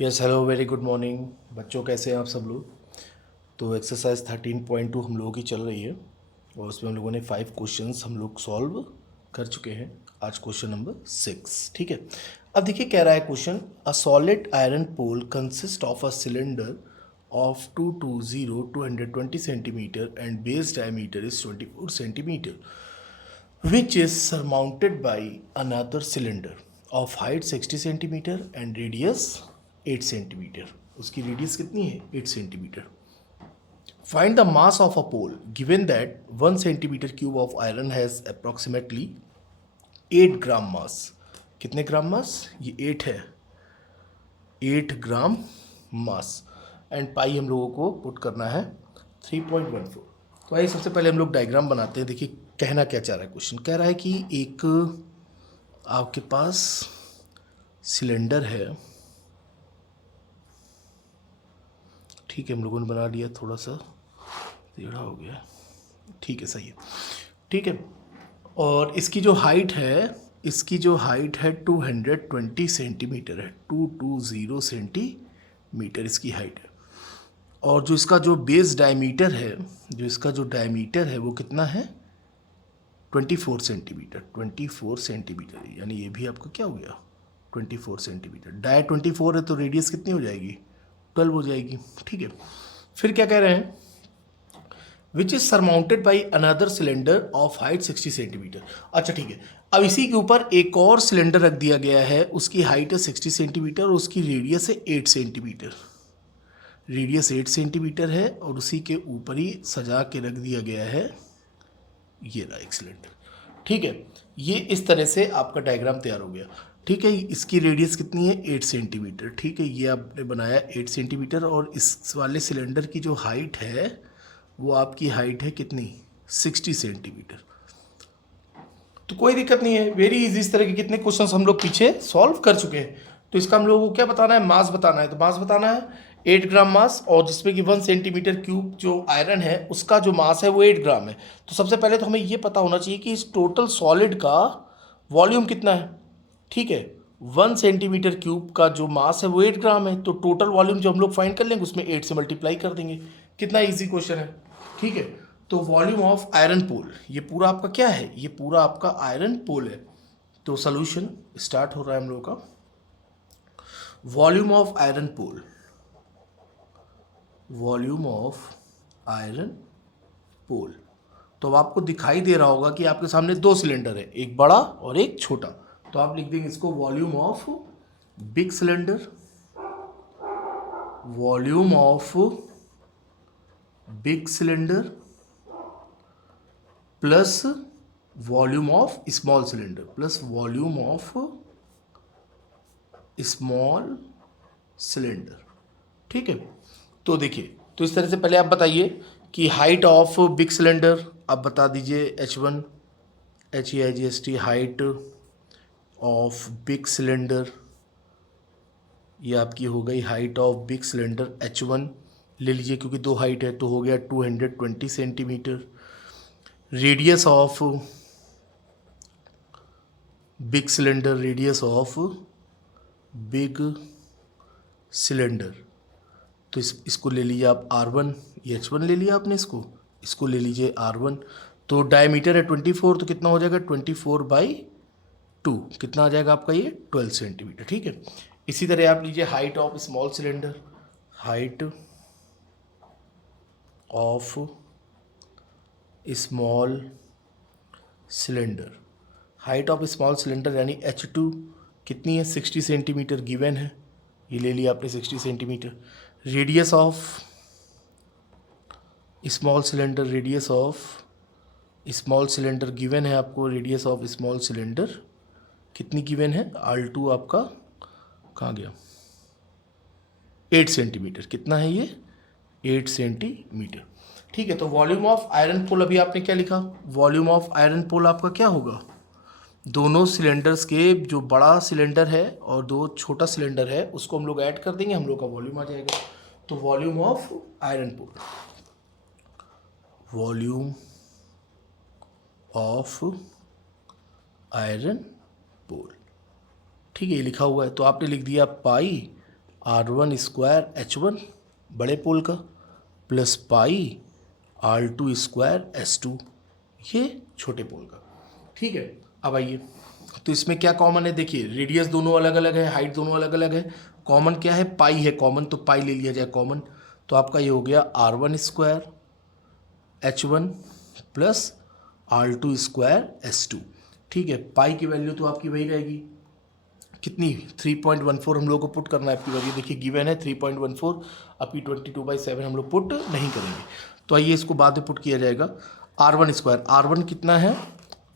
Yes hello very good morning बच्चों, कैसे हैं आप सब लोग। तो एक्सरसाइज 13.2 हम लोगों की चल रही है और उसमें हम लोगों ने 5 क्वेश्चंस हम लोग सॉल्व कर चुके हैं। आज क्वेश्चन नंबर 6, ठीक है। अब देखिए क्या रहा है question. A solid iron pole consist of a cylinder of 220 centimetre and base diameter is 24 centimetre which is surmounted by another cylinder of height 60 centimeter and radius 8 centimeter। उसकी रेडियस कितनी है 8 centimetre. Find the mass of a pole given that 1 centimetre cube of iron has approximately 8 gram mass. कितने gram मास, ये 8 है, 8 gram mass. And pi हम लोगों को put करना है 3.14। तो आइए सबसे पहले हम लोग डायग्राम बनाते हैं। देखिए कहना क्या चाह रहा है क्वेश्चन। कह रहा है कि एक आपके पास सिलेंडर है, ठीक है, हम लोगों ने बना लिया, थोड़ा सा टेढ़ा हो गया, ठीक है, सही है, ठीक है। और इसकी जो हाइट है, इसकी जो हाइट है 220 सेंटीमीटर है, 220 सेंटीमीटर इसकी हाइट है। और जो इसका जो बेस डायमीटर है, जो इसका जो डायमीटर है वो कितना है 24 सेंटीमीटर, 24 सेंटीमीटर, यानी ये भी आपका क्या हो गया 24 सेंटीमीटर। डाय 24 है तो रेडियस कितनी हो जाएगी 12 हो जाएगी, ठीक है। फिर क्या कह रहे हैं, which is surmounted by another cylinder of height 60 centimetre. अच्छा ठीक है, अब इसी के ऊपर एक और सिलेंडर रख दिया गया है, उसकी हाइट है 60 सेंटीमीटर और उसकी रेडियस है 8 सेंटीमीटर। रेडियस 8 सेंटीमीटर है और उसी के ऊपर ही सजा के रख दिया गया है ये रहा एक सिलेंडर, ठीक है। ये इस तरह से आपका डायग्राम तैयार हो गया, ठीक है। इसकी रेडियस कितनी है 8 सेंटीमीटर, ठीक है, ये आपने बनाया 8 सेंटीमीटर। और इस वाले सिलेंडर की जो हाइट है वो आपकी हाइट है कितनी 60 सेंटीमीटर। तो कोई दिक्कत नहीं है, वेरी इजी। इस तरह के कितने क्वेश्चन हम लोग पीछे सॉल्व कर चुके हैं। तो इसका हम लोगों को क्या बताना है, मास बताना है। तो मास बताना है 8 ग्राम मास, और जिसमें कि 1 सेंटीमीटर क्यूब जो आयरन है उसका जो मास है वो 8 ग्राम है। तो सबसे पहले तो हमें ये पता होना चाहिए कि इस टोटल सॉलिड का वॉल्यूम कितना है, ठीक है। 1 सेंटीमीटर क्यूब का जो मास है वो 8 ग्राम है, तो टोटल वॉल्यूम जो हम लोग फाइंड कर लेंगे उसमें 8 से मल्टीप्लाई कर देंगे। कितना इजी क्वेश्चन है, ठीक है। तो वॉल्यूम ऑफ आयरन पोल, ये पूरा आपका क्या है, ये पूरा आपका आयरन पोल है। तो सोल्यूशन स्टार्ट हो रहा है हम लोग का। Volume of iron pole, volume of iron pole. तो अब आपको दिखाई दे रहा होगा कि आपके सामने 2 सिलेंडर है, एक बड़ा और एक छोटा। तो आप लिख देंगे इसको volume of big cylinder, volume of big cylinder plus volume of small cylinder, plus volume of small cylinder, ठीक है। तो देखिए, तो इस तरह से पहले आप बताइए कि हाइट ऑफ बिग सिलेंडर आप बता दीजिए H1, HEIGST, height of big cylinder, ये आपकी हो गई height of big cylinder H1 ले लीजिए, क्योंकि 2 हाइट है तो हो गया 220 centimetre. Radius of big cylinder, radius of big cylinder, तो इसको ले लीजिए आप R1, ये H1 ले लिया आपने, इसको ले लीजिए R1। तो डायमीटर है 24, तो कितना हो जाएगा 24/2, कितना आ जाएगा आपका ये 12 सेंटीमीटर, ठीक है। इसी तरह आप लीजिए height of small cylinder, height of small cylinder, height of small cylinder यानी H2 कितनी है 60 सेंटीमीटर गिवन है, ये ले लिया आपने 60 centimetre. Radius of small cylinder, radius of small cylinder given है आपको, रेडियस ऑफ स्मॉल सिलेंडर कितनी गिवन है, R2 आपका कहाँ गया 8 सेंटीमीटर, कितना है ये 8 सेंटीमीटर, ठीक है। तो वॉल्यूम ऑफ आयरन पोल अभी आपने क्या लिखा, वॉल्यूम ऑफ आयरन पोल आपका क्या होगा, दोनों सिलेंडर्स के जो बड़ा सिलेंडर है और 2 छोटा सिलेंडर है उसको हम लोग ऐड कर देंगे, हम लोग का वॉल्यूम आ जाएगा। तो volume of iron pole, volume of iron pole, ठीक है, ये लिखा हुआ है। तो आपने लिख दिया पाई R1 स्क्वायर H1 बड़े पोल का plus pi R2 square S2 ये छोटे पोल का। ठीक है, अब आइए, तो इसमें क्या कॉमन है, देखिए रेडियस दोनों अलग अलग है, हाइट दोनों अलग अलग है, कॉमन क्या है, पाई है कॉमन, तो पाई ले लिया जाए कॉमन। तो आपका ये हो गया R1 square H1 plus R2 square S2। ठीक है, पाई की वैल्यू तो आपकी वही रहेगी, कितनी 3.14 हम लोग को पुट करना है आपकी वैल्यू, देखिए गिवन है 3.14, अभी 22/7 हम लोग पुट नहीं करेंगे। तो आइए इसको बाद में पुट किया जाएगा। R1 स्क्वायर, R1 कितना है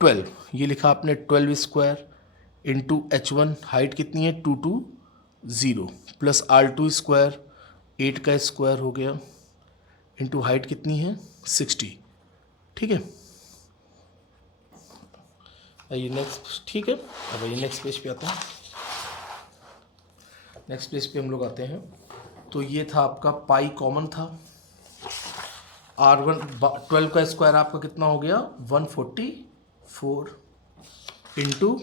12, ये लिखा आपने 12 स्क्वायर इंटू H1 हाइट कितनी है 220 प्लस R2 स्क्वायर 8 का स्क्वायर हो गया इंटू हाइट कितनी है 60। ठीक है, आइए नेक्स्ट। ठीक है, अब आइए नेक्स्ट पेज पे आते हैं। नेक्स्ट पेज पे हम लोग आते हैं, तो ये था आपका पाई कॉमन था, R1 12 का स्क्वायर आपका कितना हो गया 144 इंटू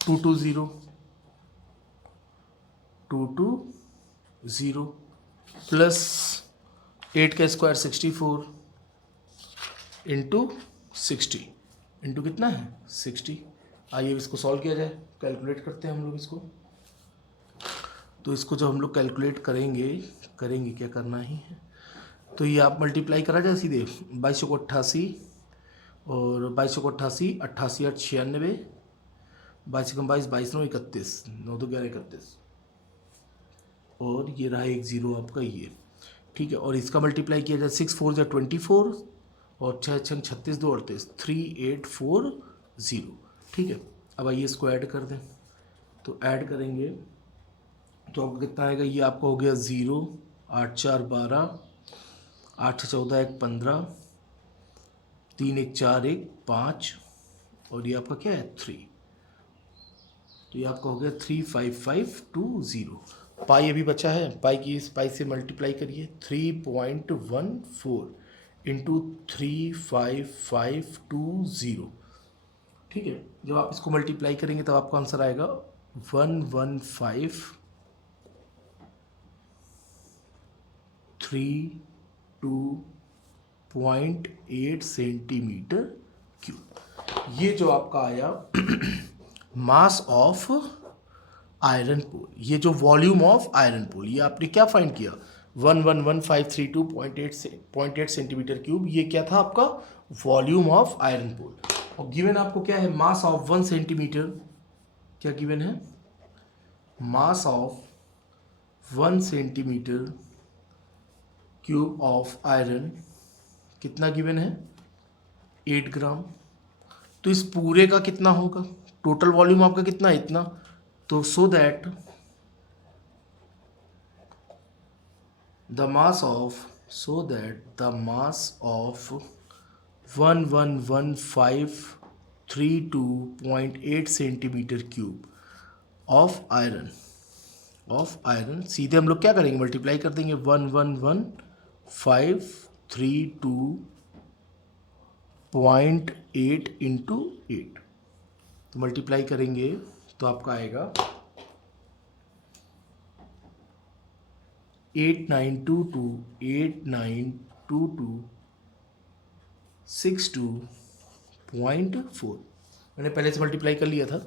220 प्लस 8 का स्क्वायर 64 इंटू 60 इंटू कितना है 60। आइए इसको सॉल्व किया जाए, कैलकुलेट करते हैं हम लोग इसको। तो इसको जब हम लोग कैलकुलेट करेंगे क्या करना ही है, तो ये आप मल्टीप्लाई करा जाए सीधे 22 को 88 और 22 को 88, 88 8 96, 22 कम 22, 22 9 31, 9 2 11 31, और ये रहा 1 0 आपका ये। ठीक है, और इसका मल्टीप्लाई किया जाए 6 4 जा 24 और 6 6 36 2 38, 3840। ठीक है, अब आइए इसको ऐड कर दें, तो ऐड करेंगे तो आपको कितना आएगा, ये आपका हो गया 0 8 4 12, 8 14 1 15, 3 1 4 1 5, और ये आपका क्या है 3, तो ये आपका हो गया 35520। पाई अभी बचा है, पाई की इस पाई से मल्टीप्लाई करिए 3.14 इंटू 35520। ठीक है, जब आप इसको मल्टीप्लाई करेंगे तब आपका आंसर आएगा 11532.8 सेंटीमीटर क्यूब। ये जो आपका आया मास ऑफ आयरन पोल, ये जो वॉल्यूम ऑफ आयरन पोल, ये आपने क्या फाइंड किया 111,532.8 सेंटीमीटर क्यूब, ये क्या था आपका वॉल्यूम ऑफ आयरन पोल। और गिवन आपको क्या है मास ऑफ 1 सेंटीमीटर, क्या गिवन है mass of 1 centimetre cube of iron कितना गिवन है 8 ग्राम। तो इस पूरे का कितना होगा, टोटल वॉल्यूम आपका कितना है इतना, तो so that the mass of 111,532.8 centimetre cube of iron सीधे हम लोग क्या करेंगे मल्टीप्लाई कर देंगे 111,532.8 इंटू 8, तो मल्टीप्लाई करेंगे तो आपका आएगा 8922.62.4। मैंने पहले से मल्टीप्लाई कर लिया था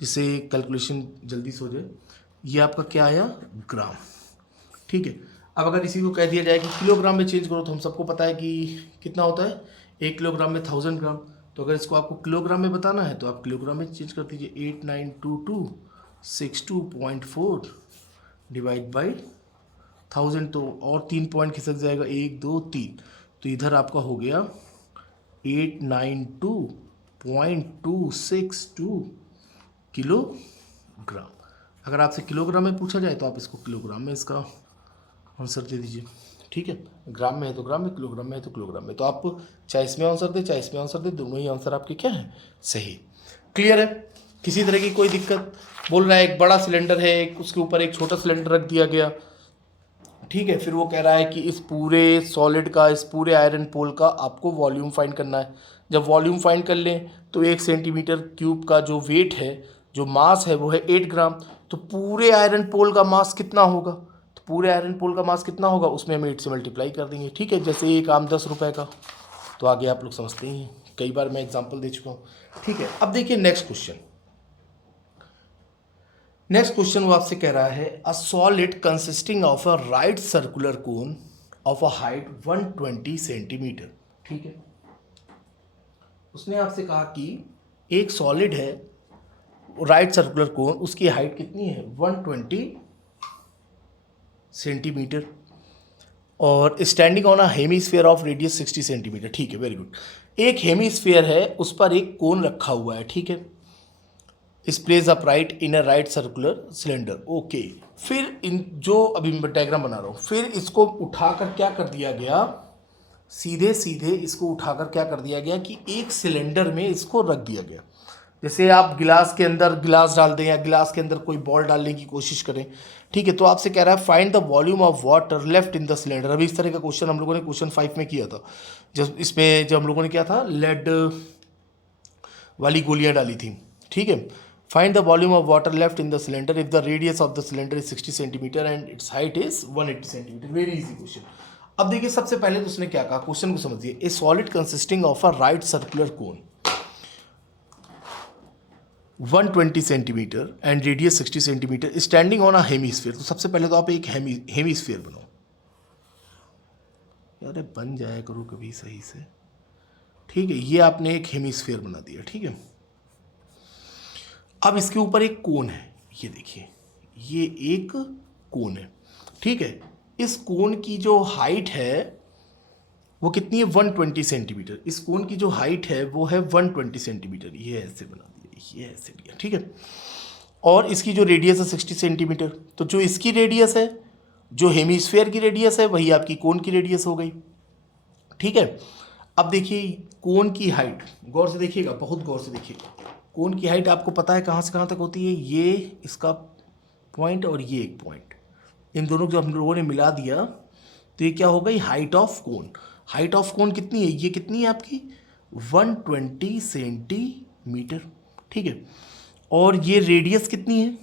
जिससे कैलकुलेशन जल्दी से हो जाए। ये आपका क्या आया ग्राम। ठीक है, अब अगर इसी को कह दिया जाए कि किलोग्राम में चेंज करो, तो हम सबको पता है कि कितना होता है 1 किलोग्राम में 1000 ग्राम। तो अगर इसको आपको किलोग्राम में बताना है तो आप किलोग्राम में चेंज कर दीजिए 8922.62.4 डिवाइड बाई 1000, तो और 3 पॉइंट खिसक जाएगा 1 2 3, तो इधर आपका हो गया 892.262 किलोग्राम। अगर आपसे किलोग्राम में पूछा जाए तो आप इसको किलोग्राम में इसका आंसर दे दीजिए। ठीक है, ग्राम में है तो ग्राम में, किलोग्राम में है तो किलोग्राम में, तो आप चाहे इसमें आंसर दे चाहे इसमें आंसर दे, दोनों ही आंसर आपके क्या है सही। क्लियर है, किसी तरह की कोई दिक्कत। बोल रहा है एक बड़ा सिलेंडर है, एक उसके ऊपर एक छोटा सिलेंडर रख दिया गया। ठीक है, फिर वो कह रहा है कि इस पूरे सॉलिड का, इस पूरे आयरन पोल का आपको वॉल्यूम फाइंड करना है। जब वॉल्यूम फाइंड कर लें तो 1 सेंटीमीटर क्यूब का जो वेट है, जो मास है वो है 8 ग्राम। तो पूरे आयरन पोल का मास कितना होगा, तो पूरे आयरन पोल का मास कितना होगा, उसमें हम 8 से मल्टीप्लाई कर देंगे। ठीक है, जैसे एक आम 10 रुपये का, तो आगे आप लोग समझते ही हैं, कई बार मैं एग्जांपल दे चुका हूँ। ठीक है, अब देखिए नेक्स्ट क्वेश्चन। नेक्स्ट क्वेश्चन वो आपसे कह रहा है a solid consisting of a right circular cone of a height 120 centimetre. ठीक है, उसने आपसे कहा कि एक सॉलिड है राइट सर्कुलर कोन, उसकी हाइट कितनी है 120 सेंटीमीटर और standing on a hemisphere of radius 60 centimetre. ठीक है, वेरी गुड। एक हेमीस्फीयर है, उस पर एक कोन रखा हुआ है। ठीक है, इस place upright in a right circular cylinder. Okay, फिर इन जो अभी मैं डायग्राम बना रहा हूँ, फिर इसको उठाकर क्या कर दिया गया, सीधे सीधे इसको उठाकर क्या कर दिया गया कि एक सिलेंडर में इसको रख दिया गया। जैसे आप गिलास के अंदर गिलास डाल दें या गिलास के अंदर कोई बॉल डालने की कोशिश करें। ठीक है, तो आपसे कह रहा है find the volume of water left in the cylinder. अभी इस तरह का क्वेश्चन हम लोगों ने क्वेश्चन 5 में किया था, जब इसमें जब हम लोगों ने क्या था, लेड वाली गोलियां डाली थी। ठीक है, find the volume of water left in the cylinder if the radius of the cylinder is 60 centimetre and it's height is 180 centimetre. Very easy question. अब देखिए सबसे पहले तो उसने क्या कहा, क्वेश्चन को समझिए। ए solid consisting of a right circular cone 120 centimetre and radius 60 centimetre standing on a hemisphere. तो सबसे पहले तो आप एक हेमीस्फीयर बनाओ। यार बन जाया करो कभी सही से। ठीक है, ये आपने एक हेमीस्फीयर बना दिया। ठीक है, अब इसके ऊपर एक कोन है, ये देखिए, ये एक कोन है। ठीक है, इस कोन की जो हाइट है वो कितनी है 120 सेंटीमीटर। इस कोन की जो हाइट है वो है 120 सेंटीमीटर। ये ऐसे बना दिया, ये ऐसे दिया। ठीक है, और इसकी जो रेडियस है 60 सेंटीमीटर। तो जो इसकी रेडियस है, जो हेमीस्फीयर की रेडियस है, वही आपकी कोन की रेडियस हो गई। ठीक है, अब देखिए कोन की हाइट, गौर से देखिएगा, बहुत गौर से देखिएगा। कोन की हाइट आपको पता है कहाँ से कहाँ तक होती है, ये इसका पॉइंट और ये एक पॉइंट, इन दोनों को हम लोगों ने मिला दिया तो ये क्या हो गई, height of cone. Height of cone कितनी है, ये कितनी है आपकी 120 सेंटीमीटर। ठीक है, और ये रेडियस कितनी है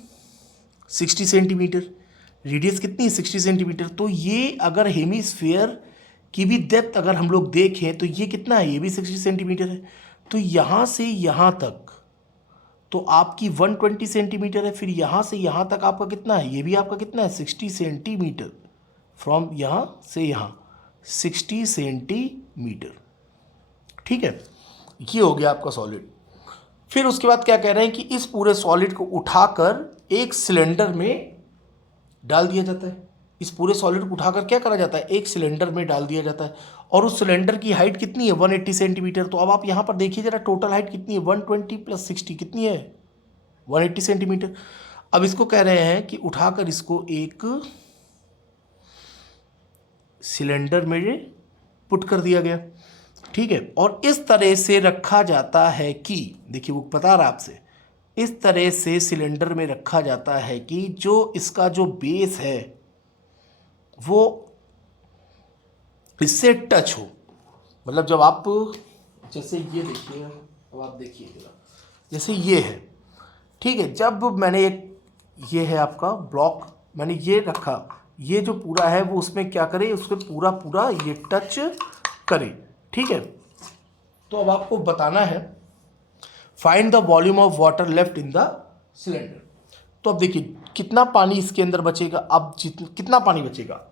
60 सेंटीमीटर। रेडियस कितनी है 60 सेंटीमीटर। तो ये अगर हेमीस्फीयर की भी डेप्थ अगर हम लोग देखें तो ये कितना है, ये भी 60 सेंटीमीटर है। तो यहाँ से यहाँ तक तो आपकी 120 सेंटीमीटर है, फिर यहाँ से यहाँ तक आपका कितना है, ये भी आपका कितना है 60 सेंटीमीटर। फ्रॉम यहाँ से यहाँ 60 सेंटीमीटर। ठीक है, ये हो गया आपका सॉलिड। फिर उसके बाद क्या कह रहे हैं कि इस पूरे सॉलिड को उठाकर एक सिलेंडर में डाल दिया जाता है। इस पूरे सॉलिड को उठाकर क्या करा जाता है, एक सिलेंडर में डाल दिया जाता है। और उस सिलेंडर की हाइट कितनी है 180 सेंटीमीटर। तो अब आप यहाँ पर देखिए जरा, टोटल हाइट कितनी है 120 प्लस 60 कितनी है 180 सेंटीमीटर। अब इसको कह रहे हैं कि उठाकर इसको एक सिलेंडर में पुट कर दिया गया। ठीक है, और इस तरह से रखा जाता है कि, देखिए वो बता रहा आपसे, इस तरह से सिलेंडर में रखा जाता है कि जो इसका जो बेस है वो इससे टच हो। मतलब जब आप, जैसे ये देखिए, अब आप देखिए जरा, जैसे ये है। ठीक है, जब मैंने एक, ये है आपका ब्लॉक, मैंने ये रखा, ये जो पूरा है वो उसमें क्या करे, उसको पूरा पूरा ये टच करे। ठीक है, तो अब आपको बताना है find the volume of water left in the cylinder. तो अब देखिए कितना पानी इसके अंदर बचेगा। अब कितना पानी बचेगा,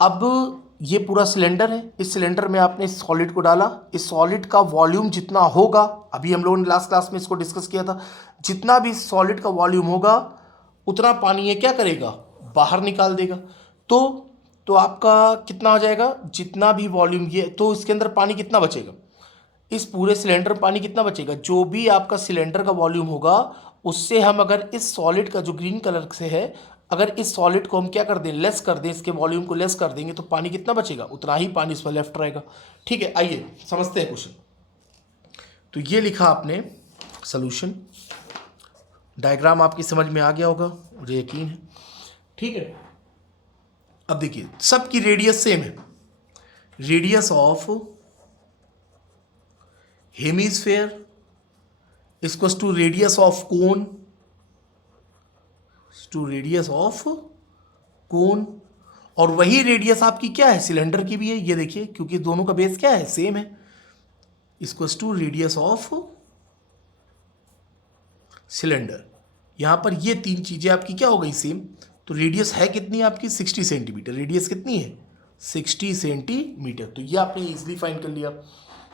अब ये पूरा सिलेंडर है, इस सिलेंडर में आपने इस सॉलिड को डाला, इस सॉलिड का वॉल्यूम जितना होगा, अभी हम लोगों ने लास्ट क्लास में इसको डिस्कस किया था, जितना भी सॉलिड का वॉल्यूम होगा उतना पानी ये क्या करेगा, बाहर निकाल देगा। तो आपका कितना हो जाएगा, जितना भी वॉल्यूम ये, तो इसके अंदर पानी कितना बचेगा, इस पूरे सिलेंडर में पानी कितना बचेगा, जो भी आपका सिलेंडर का वॉल्यूम होगा उससे हम अगर इस सॉलिड का जो ग्रीन कलर से है, अगर इस सॉलिड को हम क्या कर दें, लेस कर दें, इसके वॉल्यूम को लेस कर देंगे तो पानी कितना बचेगा, उतना ही पानी इसमें लेफ्ट रहेगा। ठीक है, आइए समझते हैं क्वेश्चन। तो ये लिखा आपने सोल्यूशन, डायग्राम आपकी समझ में आ गया होगा मुझे यकीन है। ठीक है, अब देखिए सबकी रेडियस सेम है, radius of hemisphere equals to radius of cone to radius of cone, और वही रेडियस आपकी क्या है, सिलेंडर की भी है, ये देखिए, क्योंकि दोनों का बेस क्या है, सेम है, इसको टू रेडियस ऑफ सिलेंडर। यहां पर ये तीन चीजें आपकी क्या हो गई, सेम। तो रेडियस है कितनी आपकी, 60 सेंटीमीटर, रेडियस कितनी है, 60 सेंटीमीटर, तो ये आपने इजीली फाइंड कर लिया।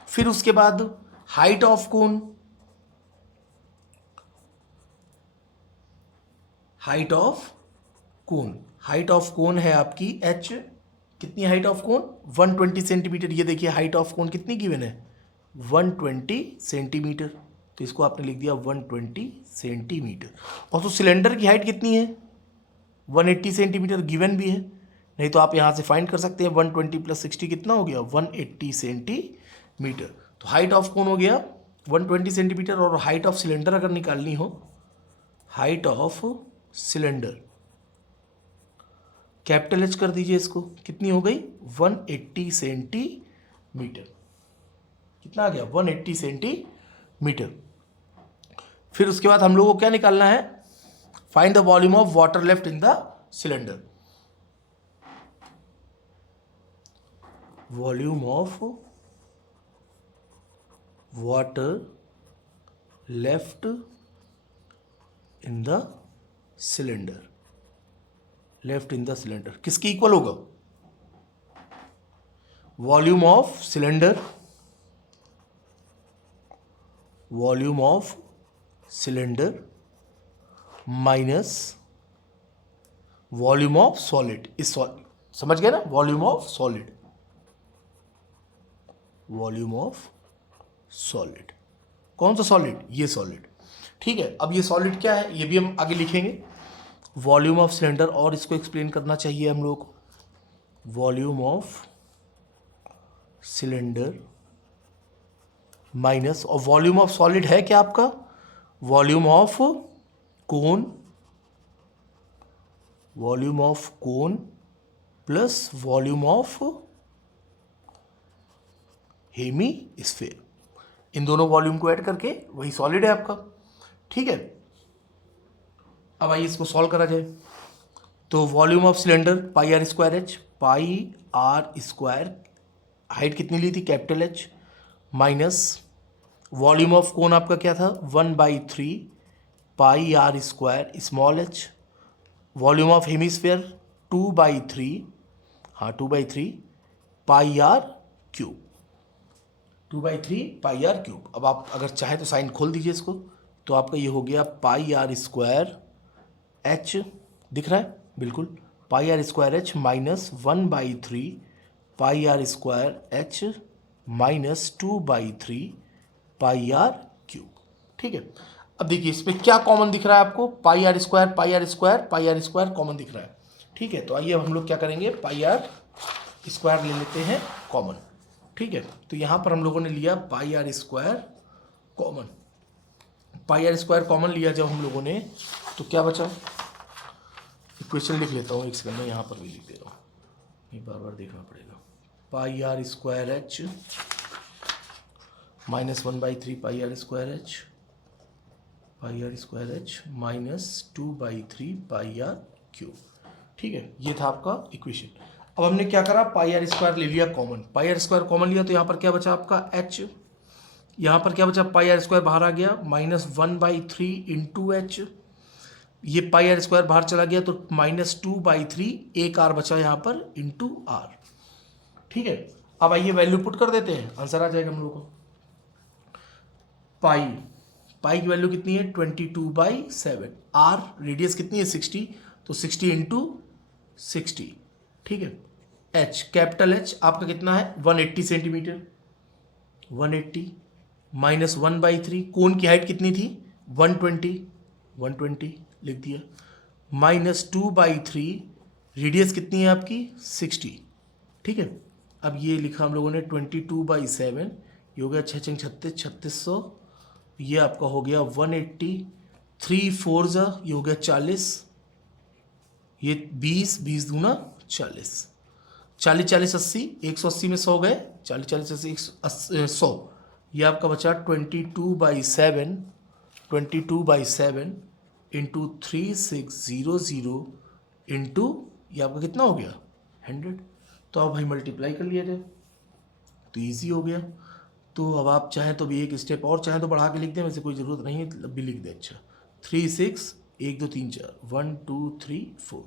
फिर उसके बाद height of cone, height of cone, height of cone है आपकी h, कितनी हाइट ऑफ कोन, 120 सेंटीमीटर। ये देखिए हाइट ऑफ कोन कितनी गिवन है, 120 सेंटीमीटर, तो इसको आपने लिख दिया 120 सेंटीमीटर। और तो सिलेंडर की हाइट कितनी है, 180 सेंटीमीटर गिवन भी है, नहीं तो आप यहाँ से फाइंड कर सकते हैं, 120 प्लस 60 कितना हो गया, 180 सेंटीमीटर। तो हाइट ऑफ कोन हो गया 120 सेंटीमीटर, और हाइट ऑफ सिलेंडर अगर निकालनी हो, height of cylinder capital H कर दीजिए इसको, कितनी हो गई, 180 सेंटीमीटर, कितना आ गया, 180 सेंटीमीटर। फिर उसके बाद हम लोग को क्या निकालना है, find the volume of water left in the cylinder, volume of water left in the cylinder, left in the cylinder किसके इक्वल होगा, volume of cylinder, volume of cylinder minus volume of solid, इस समझ गए ना, volume of solid, volume of solid, कौन सा solid, ये solid, ठीक है। अब ये सॉलिड क्या है, ये भी हम आगे लिखेंगे, वॉल्यूम ऑफ सिलेंडर, और इसको एक्सप्लेन करना चाहिए हम लोग को, वॉल्यूम ऑफ सिलेंडर माइनस, और वॉल्यूम ऑफ सॉलिड है क्या आपका, volume of cone, volume of cone plus volume of hemi sphere, इन दोनों वॉल्यूम को ऐड करके वही सॉलिड है आपका, ठीक है। अब आइए इसको सॉल्व करा जाए। तो volume of cylinder pi are square h, pi are square, height कितनी ली थी, capital h, minus volume of cone आपका क्या था, 1/3 pi are square small h, volume of hemisphere 2/3, हाँ 2/3 pi r cube, 2/3 pi r cube. अब आप अगर चाहे तो साइन खोल दीजिए इसको, तो आपका ये हो गया पाई आर स्क्वायर एच, दिख रहा है बिल्कुल, pi are square h minus 1/3 pi are square h minus 2/3 pi r cube, ठीक है। अब देखिए इसमें क्या कॉमन दिख रहा है आपको, pi are square pi are square pi are square common दिख रहा है, ठीक है। तो आइए अब हम लोग क्या करेंगे, पाई आर स्क्वायर ले लेते हैं कॉमन, ठीक है। तो यहाँ पर हम लोगों ने लिया pi are square common, pi are square common लिया जब हम लोगों ने, तो क्या बचा, इक्वेशन लिख लेता हूँ एक सेकंड में, यहाँ पर भी लिख दे रहा हूँ, ये बार बार देखना पड़ेगा, pi are square h minus 1/3 pi are square h, pi are square h minus 2/3 pi r cube, ठीक है। ये था आपका इक्वेशन। अब हमने क्या करा, पाई आर स्क्वायर ले लिया common, pi are square common लिया, तो यहाँ पर क्या बचा आपका एच, यहाँ पर क्या बचा, पाई आर स्क्वायर बाहर आ गया, माइनस 1/3 इंटू एच, ये पाई आर स्क्वायर बाहर चला गया, तो माइनस 2/3 एक आर बचा यहाँ पर इंटू आर, ठीक है। अब आइए वैल्यू पुट कर देते हैं, आंसर आ जाएगा हम लोग को। पाई, पाई की वैल्यू कितनी है 22/7, आर रेडियस कितनी है 60, तो 60 इंटू 60, ठीक है। एच, कैपिटल एच आपका कितना है 180 सेंटीमीटर, 180 माइनस 1/3, कोन की हाइट कितनी थी 120 लिख दिया, माइनस 2/3, रेडियस कितनी है आपकी 60, ठीक है। अब ये लिखा हम लोगों ने 22/7, ये हो गया 6 36 3600, ये आपका हो गया 180, 3 4 ये हो गया 40, ये 20 20 दूना 40, 40 40 80, 180 में 100 गए, 40 40 80 100, ये आपका बचा 22/7, 22/7 इंटू 3600 इंटू ये आपका कितना हो गया 100। तो अब भाई मल्टीप्लाई कर लिया जाए तो ईजी हो गया। तो अब आप चाहें तो भी एक स्टेप और चाहें तो बढ़ा के लिख दें, वैसे कोई ज़रूरत नहीं है, अब भी लिख दें। अच्छा 3 6 1 2 3 4 1 2 3 4।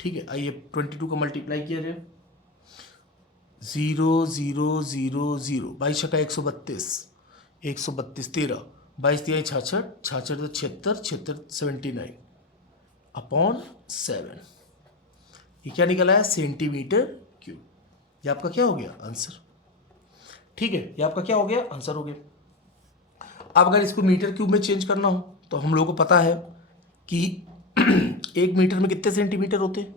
ठीक है, आइए 22 का मल्टीप्लाई किया जाए। 0 0 0 0 22 का 132 132 13 22 दिया 66 66 तो 76 76 79 अपॉन 7। ये क्या निकला है सेंटीमीटर क्यूब। ये आपका क्या हो गया आंसर। ठीक है, ये आपका क्या हो गया आंसर हो गया। अब अगर इसको मीटर क्यूब में चेंज करना हो तो हम लोगों को पता है कि 1 मीटर में कितने सेंटीमीटर होते हैं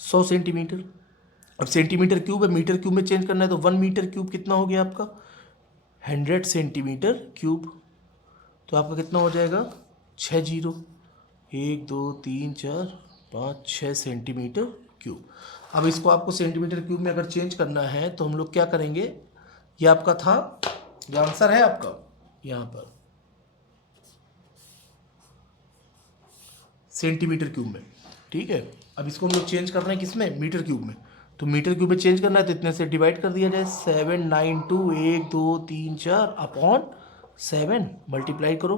100 सेंटीमीटर। अब सेंटीमीटर क्यूब है, मीटर क्यूब में चेंज करना है तो 1 मीटर क्यूब कितना हो गया आपका 100 सेंटीमीटर क्यूब। तो आपका कितना हो जाएगा 6 जीरो 1 2 3 4 5 6 सेंटीमीटर क्यूब। अब इसको आपको सेंटीमीटर क्यूब में अगर चेंज करना है तो हम लोग क्या करेंगे, ये आपका था, ये आंसर है आपका यहाँ पर सेंटीमीटर क्यूब में। ठीक है, अब इसको हम लोग चेंज कर रहे हैं किस में मीटर क्यूब में। तो मीटर क्यूब में चेंज करना है तो इतने से डिवाइड कर दिया जाए 7 9 2 1 2 3 4 अपॉन 7 मल्टीप्लाई करो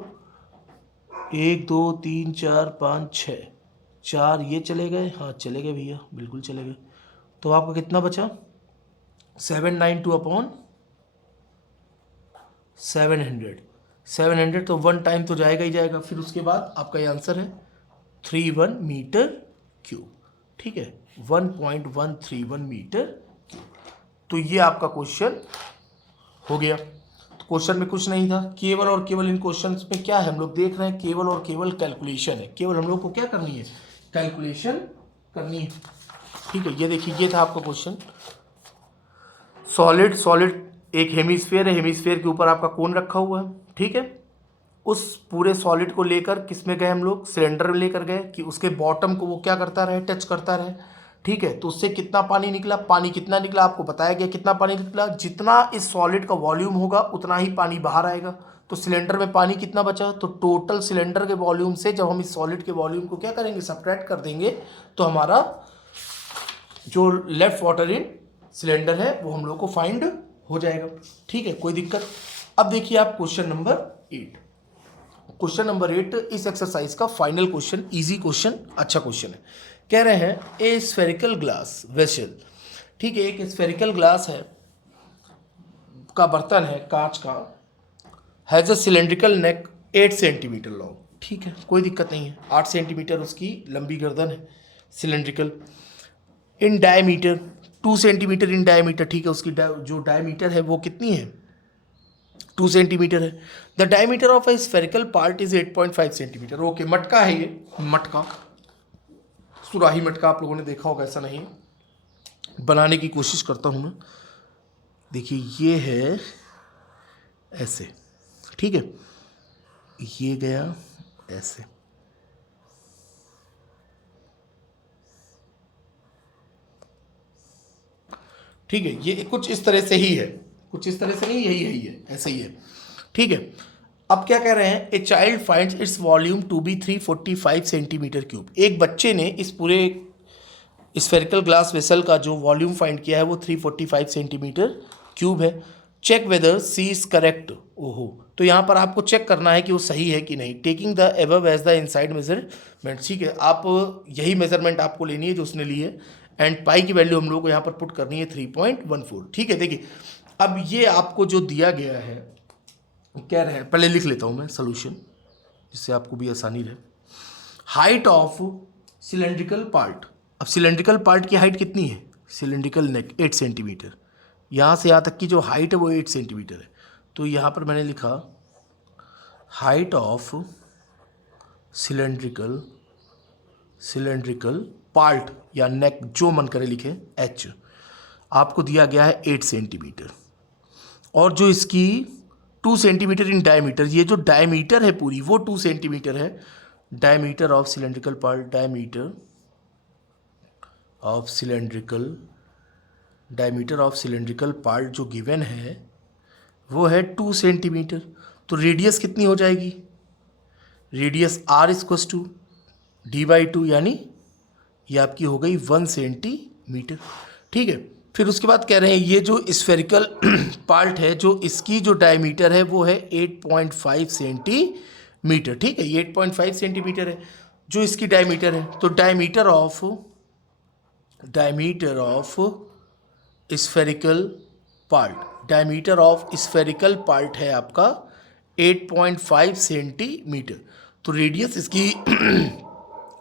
1 2 3 4 5 6 4 ये चले गए, हाँ चले गए भैया बिल्कुल चले गए। तो आपका कितना बचा 792 अपॉन 700 तो 1 टाइम तो जाएगा ही जाएगा। फिर उसके बाद आपका ये आंसर है 31 मीटर क्यूब। ठीक है 1.131 मीटर क्यूब। तो ये आपका क्वेश्चन हो गया। तो क्वेश्चन में कुछ नहीं था, केवल और केवल इन क्वेश्चंस में क्या है हम लोग देख रहे हैं, केवल और केवल कैलकुलेशन है। केवल हम लोग को क्या करनी है कैलकुलेशन करनी है। ठीक है, ये देखिए ये था आपका क्वेश्चन। सॉलिड एक हेमिस्फीयर है, हेमिस्फीयर के ऊपर आपका कोन रखा हुआ है। ठीक है, उस पूरे सॉलिड को लेकर किस में गए हम लोग सिलेंडर में लेकर गए कि उसके बॉटम को वो क्या करता रहे टच करता रहे। ठीक है, तो उससे कितना पानी निकला, पानी कितना निकला आपको बताया गया कितना पानी निकला, जितना इस सॉलिड का वॉल्यूम होगा उतना ही पानी बाहर आएगा। तो सिलेंडर में पानी कितना बचा, तो टोटल सिलेंडर के वॉल्यूम से जब हम इस सॉलिड के वॉल्यूम को क्या करेंगे सब्ट्रैक्ट कर देंगे तो हमारा जो लेफ्ट वाटर इन सिलेंडर है वो हम लोग को फाइंड हो जाएगा। ठीक है, कोई दिक्कत। अब देखिए आप क्वेश्चन नंबर 8। क्वेश्चन नंबर 8 इस एक्सरसाइज का फाइनल क्वेश्चन, इजी क्वेश्चन, अच्छा क्वेश्चन है। कह रहे हैं ए स्फेरिकल ग्लास वेसल। ठीक है, एक स्फेरिकल ग्लास है का बर्तन है कांच का, has a cylindrical neck 8 centimetre long. ठीक है, कोई दिक्कत नहीं है, 8 सेंटीमीटर उसकी लंबी गर्दन है cylindrical. In diameter 2 centimetre in diameter. ठीक है, उसकी जो डायमीटर है वो कितनी है 2 सेंटीमीटर है। The diameter of A spherical part is 8.5 centimetre. Okay, मटका है ये, मटका सुराही मटका आप लोगों ने देखा होगा, ऐसा नहीं बनाने की कोशिश करता हूँ मैं। देखिए ये है ऐसे, ठीक है, ये गया ऐसे, ठीक है, ये कुछ इस तरह से ही है, कुछ इस तरह से नहीं, यही है, ऐसे ही है। ठीक है, अब क्या कह रहे हैं, a child finds its volume to be 345 centimetre cube. एक बच्चे ने इस पूरे स्फेरिकल ग्लास वेसल का जो वॉल्यूम फाइंड किया है वो 345 सेंटीमीटर क्यूब है। Check whether C is correct. ओहो, तो यहाँ पर आपको चेक करना है कि वो सही है कि नहीं। Taking the above as the inside measurement. ठीक है, आप यही मेजरमेंट आपको लेनी है जो उसने ली है, एंड पाई की वैल्यू हम लोग को यहाँ पर पुट करनी है 3.14। ठीक है, देखिए अब ये आपको जो दिया गया है, कह रहे हैं, पहले लिख लेता हूँ मैं सोल्यूशन जिससे आपको भी आसानी रहे। Height of cylindrical part. अब सिलेंड्रिकल पार्ट की हाइट कितनी है, सिलेंड्रिकल नेक 8 सेंटीमीटर, यहाँ से यहाँ तक की जो हाइट है वो 8 सेंटीमीटर है। तो यहाँ पर मैंने लिखा हाइट ऑफ सिलेंड्रिकल पार्ट या नेक, जो मन करे लिखे, h आपको दिया गया है 8 सेंटीमीटर, और जो इसकी 2 सेंटीमीटर इन डायमीटर, ये जो डायमीटर है पूरी वो 2 सेंटीमीटर है। Diameter of cylindrical part, diameter of cylindrical part जो गिवन है वो है 2 सेंटीमीटर। तो रेडियस कितनी हो जाएगी, radius r equals to d/2 यानी ये आपकी हो गई 1 सेंटीमीटर। ठीक है, फिर उसके बाद कह रहे हैं ये जो स्फेरिकल पार्ट है, जो इसकी जो डायमीटर है वो है 8.5 सेंटीमीटर। ठीक है, ये 8.5 सेंटीमीटर है जो इसकी डायमीटर है। तो डायमीटर ऑफ स्फेरिकल पार्ट है आपका 8.5 सेंटीमीटर। तो रेडियस इसकी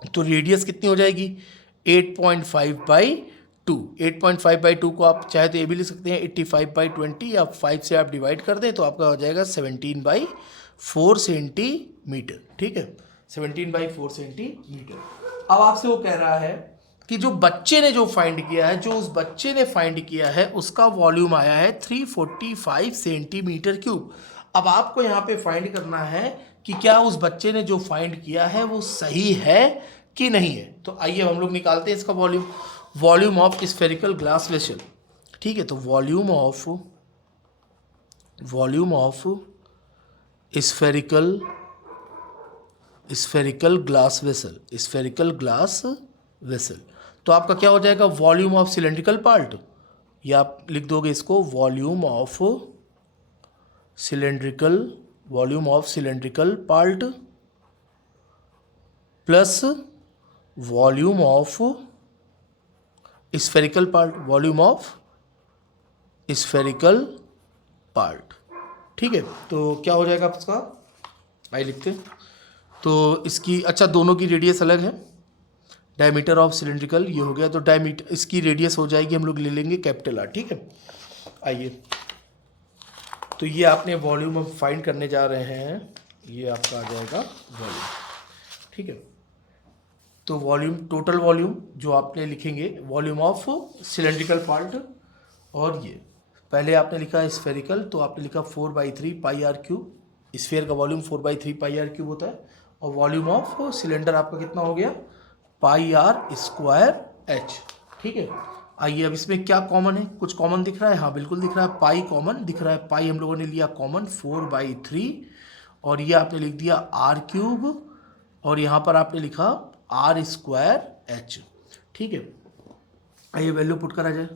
तो रेडियस कितनी हो जाएगी 8.5/2। 8.5/2 को आप चाहे तो ये भी लिख सकते हैं 85/20, या 5 से आप डिवाइड कर दें तो आपका हो जाएगा 17/4 सेंटीमीटर। ठीक है, 17/4 सेंटीमीटर। अब आपसे वो कह रहा है कि जो बच्चे ने फाइंड किया है उसका वॉल्यूम आया है 345 सेंटीमीटर क्यूब। अब आपको यहाँ पे फाइंड करना है कि क्या उस बच्चे ने जो फाइंड किया है वो सही है कि नहीं है। तो आइए हम लोग निकालते हैं इसका volume of spherical glass vessel. ठीक है, तो volume of spherical glass vessel. तो आपका क्या हो जाएगा वॉल्यूम ऑफ सिलेंड्रिकल पार्ट, या आप लिख दोगे इसको volume of cylindrical part plus volume of spherical part. ठीक है, तो क्या हो जाएगा इसका, आइए लिखते हैं। तो इसकी अच्छा दोनों की रेडियस अलग है। डायमीटर ऑफ सिलेंड्रिकल ये हो गया, तो डायमीटर इसकी रेडियस हो जाएगी, हम लोग ले लेंगे कैपिटल R। ठीक है, आइए तो ये आपने वॉल्यूम हम फाइंड करने जा रहे हैं, ये आपका आ जाएगा वॉल्यूम। ठीक है, तो टोटल वॉल्यूम जो आपने लिखेंगे वॉल्यूम ऑफ सिलेंड्रिकल पार्ट, और ये पहले आपने लिखा स्फेरिकल तो आपने लिखा 4/3 πr³। स्फेयर का वॉल्यूम 4/3 πr³ होता है, और वॉल्यूम ऑफ सिलेंडर आपका कितना हो गया πr²h। ठीक है, आइए अब इसमें क्या कॉमन है, कुछ कॉमन दिख रहा है, हाँ बिल्कुल दिख रहा है, पाई कॉमन दिख रहा है। पाई हम लोगों ने लिया कॉमन 4/3, और ये आपने लिख दिया r³, और यहाँ पर आपने लिखा r²h। ठीक है, आइए वैल्यू पुट करा जाए।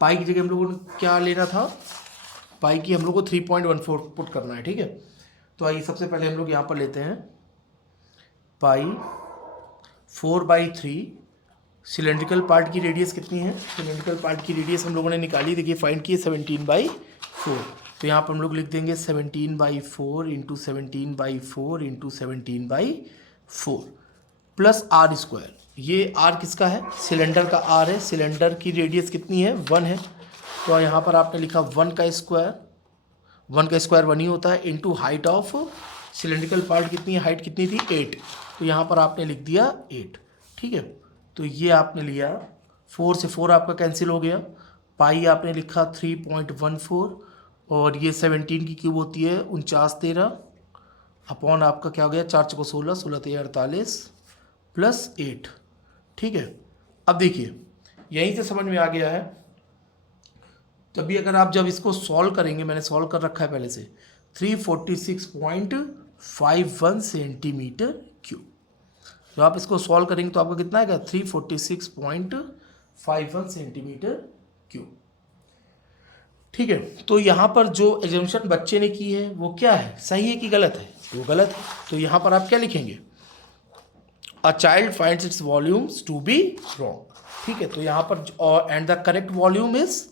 पाई की जगह हम लोगों ने क्या लेना था, पाई की हम लोग को 3.14 पुट करना है। ठीक है, तो आइए सबसे पहले हम लोग यहाँ पर लेते हैं पाई 4/3। सिलेंड्रिकल पार्ट की रेडियस कितनी है, सिलेंड्रिकल पार्ट की रेडियस हम लोगों ने निकाली, देखिए फाइंड की 17/4। तो यहाँ पर हम लोग लिख देंगे 17/4 इंटू 17/4 इंटू 17/4 प्लस r²। ये r किसका है, सिलेंडर का r है। सिलेंडर की रेडियस कितनी है 1 है, तो यहाँ पर आपने लिखा 1 का स्क्वायर 1 ही होता है, into height of cylindrical part कितनी है, हाइट कितनी थी 8, तो यहाँ पर आपने लिख दिया 8। ठीक है, तो ये आपने लिया 4 से 4 आपका कैंसिल हो गया, पाई आपने लिखा 3.14, और ये 17 की क्यूब होती है 49/13 अपॉन आपका क्या हो गया 4 × 16 16×3 = 48 प्लस 8। ठीक है, अब देखिए यहीं से समझ में आ गया है। तभी अगर आप जब इसको सॉल्व करेंगे, मैंने सॉल्व कर रखा है पहले से, 346.51 सेंटीमीटर क्यूब। जब आप इसको सॉल्व करेंगे तो आपका कितना आएगा 346.51 सेंटीमीटर क्यूब। ठीक है, तो यहाँ पर जो एजम्पशन बच्चे ने की है वो क्या है, सही है कि गलत है, वो गलत है। तो यहाँ पर आप क्या लिखेंगे, a child finds its volumes to be wrong. ठीक है, तो यहाँ पर and the correct volume is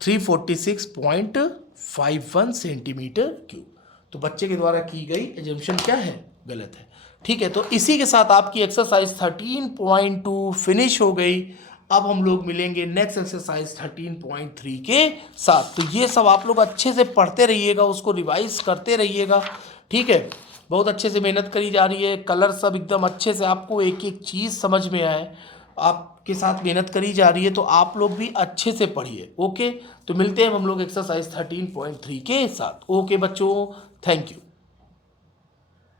346.51 centimetre cube. तो बच्चे के द्वारा की गई एजम्पशन क्या है, गलत है। ठीक है, तो इसी के साथ आपकी एक्सरसाइज 13.2 फिनिश हो गई। अब हम लोग मिलेंगे नेक्स्ट एक्सरसाइज 13.3 के साथ। तो ये सब आप लोग अच्छे से पढ़ते रहिएगा, उसको रिवाइज करते रहिएगा। ठीक है, बहुत अच्छे से मेहनत करी जा रही है, कलर सब एकदम अच्छे से आपको एक एक चीज़ समझ में आए, आपके साथ मेहनत करी जा रही है, तो आप लोग भी अच्छे से पढ़िए। ओके, तो मिलते हैं हम लोग एक्सरसाइज 13.3 के साथ। ओके बच्चों, थैंक यू।